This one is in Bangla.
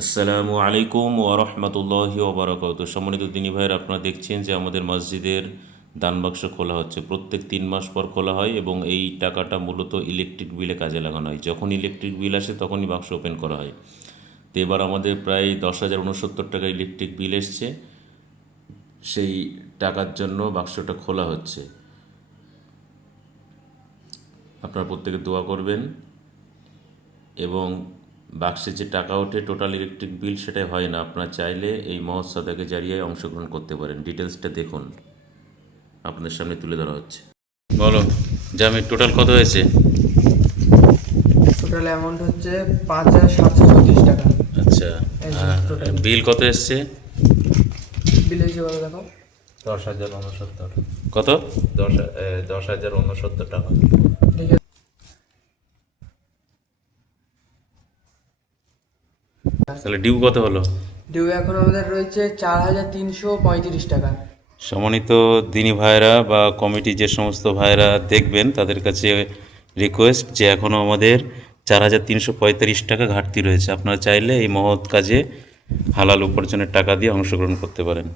আসসালামু আলাইকুম ওরহমতুল্লাহি ওবরাকাত। সম্মানিত দিনী ভাইয়ের, আপনারা দেখছেন যে আমাদের মসজিদের দান বাক্স খোলা হচ্ছে। প্রত্যেক 3 মাস পর খোলা হয় এবং এই টাকাটা মূলত ইলেকট্রিক বিলে কাজে লাগানো হয়। যখন ইলেকট্রিক বিল আসে তখনই বাক্স ওপেন করা হয়। তো এবার আমাদের প্রায় 10,069 টাকা ইলেকট্রিক বিল এসছে। সেই টাকার জন্য বাক্সটা খোলা হচ্ছে। আপনারা প্রত্যেকে দোয়া করবেন এবং বাক্সে যে টাকা ওঠে টোটাল ইলেকট্রিক বিল সেটাই হয় না। আপনারা চাইলে এই মহৎ সাদাকে জারিয়ায় অংশগ্রহণ করতে পারেন। ডিটেলসটা দেখুন, আপনাদের সামনে তুলে ধরা হচ্ছে। বলো জামি, টোটাল কত হয়েছে? টোটাল অ্যামাউন্ট হচ্ছে 5,734 টাকা। আচ্ছা, এই যে total বিল কত এসছে? বিল হিসেবে বলো দেখো। 10,069 কত? 10,069 টাকা। ঠিক আছে, তাহলে ডিউ কত হলো? ডিউ এখন আমাদের রয়েছে 4,335 টাকা। সম্মানিত দিনী ভাইরা বা কমিটি যে সমস্ত ভাইরা দেখবেন তাদের কাছে রিকোয়েস্ট যে এখনও আমাদের 4,335 টাকা ঘাটতি রয়েছে। আপনারা চাইলে এই মহৎ কাজে হালাল উপার্জনের টাকা দিয়ে অংশগ্রহণ করতে পারেন।